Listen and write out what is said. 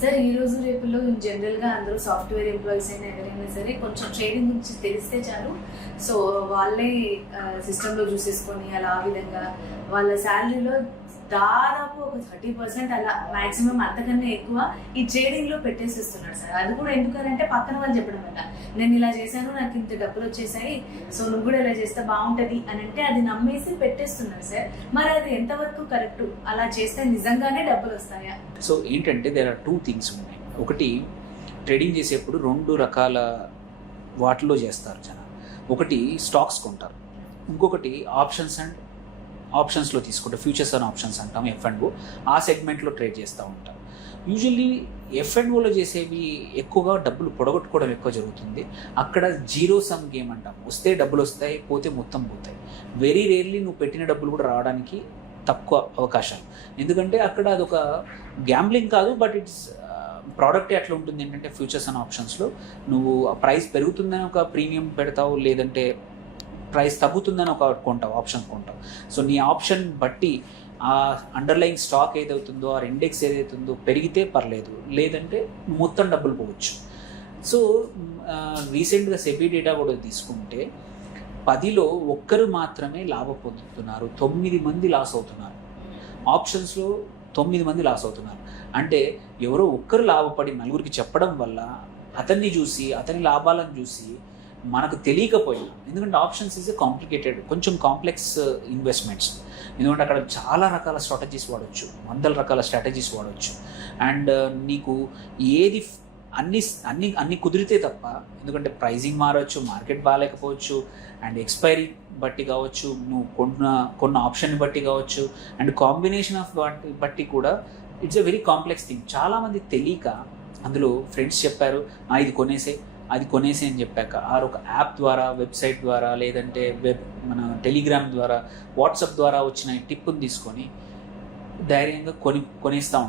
Sir ఈ రోజు రేపుల్లో జనరల్గా అందరూ సాఫ్ట్వేర్ ఎంప్లాయీస్ అయినా ఎవరైనా సరే కొంచెం ట్రేడింగ్ గురించి తెలిస్తే చాలు. సో వాళ్ళే సిస్టంలో చూసేసుకొని అలా ఆ విధంగా వాళ్ళ శాలరీలో దాదాపు ఒక 30% అలా మాక్సిమం అంతకన్నా ఎక్కువ ఈ ట్రేడింగ్ లో పెట్టేసిస్తున్నారు సార్. అది కూడా ఎందుకనంటే పక్కన వాళ్ళు చెప్పడం వల్ల, నేను ఇలా చేశాను నాకు ఇంత డబ్బులు వచ్చేసాయి, సో నువ్వు కూడా ఇలా చేస్తే బాగుంటది అని అంటే అది నమ్మేసి పెట్టేస్తున్నారు సార్. మరి అది ఎంతవరకు కరెక్ట్? అలా చేస్తే నిజంగానే డబ్బులు వస్తాయా? సో ఏంటంటే దేర్ ఆర్ 2 థింగ్స్ ఉన్నాయి. ఒకటి, ట్రేడింగ్ చేసేప్పుడు 2 రకాల వాటిలో చేస్తారు జనం. ఒకటి స్టాక్స్ కొంటారు, ఇంకొకటి ఆప్షన్స్లో తీసుకుంటారు. ఫ్యూచర్స్ అండ్ ఆప్షన్స్ అంటాం, F&O. ఆ సెగ్మెంట్లో ట్రేడ్ చేస్తూ ఉంటారు. యూజువల్లీ F&Oలో చేసేవి ఎక్కువగా డబ్బులు పొడగొట్టుకోవడం ఎక్కువ జరుగుతుంది. అక్కడ జీరో సమ్ గేమ్ అంటాం. వస్తే డబ్బులు వస్తాయి, పోతే మొత్తం పోతాయి. వెరీ రేర్లీ నువ్వు పెట్టిన డబ్బులు కూడా రావడానికి తక్కువ అవకాశాలు. ఎందుకంటే అక్కడ అదొక గ్యాంబ్లింగ్ కాదు, బట్ ఇట్స్ ప్రోడక్టే అట్లా ఉంటుంది. ఏంటంటే ఫ్యూచర్స్ అండ్ ఆప్షన్స్లో నువ్వు ప్రైస్ పెరుగుతుందని ఒక ప్రీమియం పెడతావు, లేదంటే ప్రైస్ తగ్గుతుందని ఒక కొంటావు, ఆప్షన్ కొంటావు. సో నీ ఆప్షన్ బట్టి ఆ అండర్లైన్ స్టాక్ ఏదవుతుందో, ఆ ఇండెక్స్ ఏదైతుందో పెరిగితే పర్లేదు, లేదంటే మొత్తం డబ్బులు పోవచ్చు. సో రీసెంట్గా సెబీ డేటా కూడా తీసుకుంటే 10లో 1 మాత్రమే లాభం పొందుతున్నారు, 9 మంది లాస్ అవుతున్నారు. ఆప్షన్స్లో 9 మంది లాస్ అవుతున్నారు. అంటే ఎవరో 1 లాభపడి 4కి చెప్పడం వల్ల అతన్ని చూసి, అతని లాభాలను చూసి మనకు తెలియకపోయినా, ఎందుకంటే ఆప్షన్స్ ఈజ్ కాంప్లికేటెడ్, కొంచెం కాంప్లెక్స్ ఇన్వెస్ట్మెంట్స్. ఎందుకంటే అక్కడ చాలా రకాల స్ట్రాటజీస్ వాడవచ్చు, 100 రకాల స్ట్రాటజీస్ వాడవచ్చు. అండ్ నీకు ఏది అన్ని కుదిరితే తప్ప, ఎందుకంటే ప్రైజింగ్ మారవచ్చు, మార్కెట్ బాగాలేకపోవచ్చు, అండ్ ఎక్స్పైరీ బట్టి కావచ్చు, నువ్వు కొన్న ఆప్షన్ బట్టి కావచ్చు, అండ్ కాంబినేషన్ ఆఫ్ వాటి బట్టి కూడా it's a very complex thing. చాలామంది తెలియక అందులో ఫ్రెండ్స్ చెప్పారు ఇది కొనేసే, అది కొనేసి అని చెప్పాక ఒక యాప్ ద్వారా, వెబ్సైట్ ద్వారా, లేదంటే మన టెలిగ్రామ్ ద్వారా, వాట్సాప్ ద్వారా వచ్చిన టిప్పుని తీసుకొని ధైర్యంగా కొనేస్తూ ఉంటారు.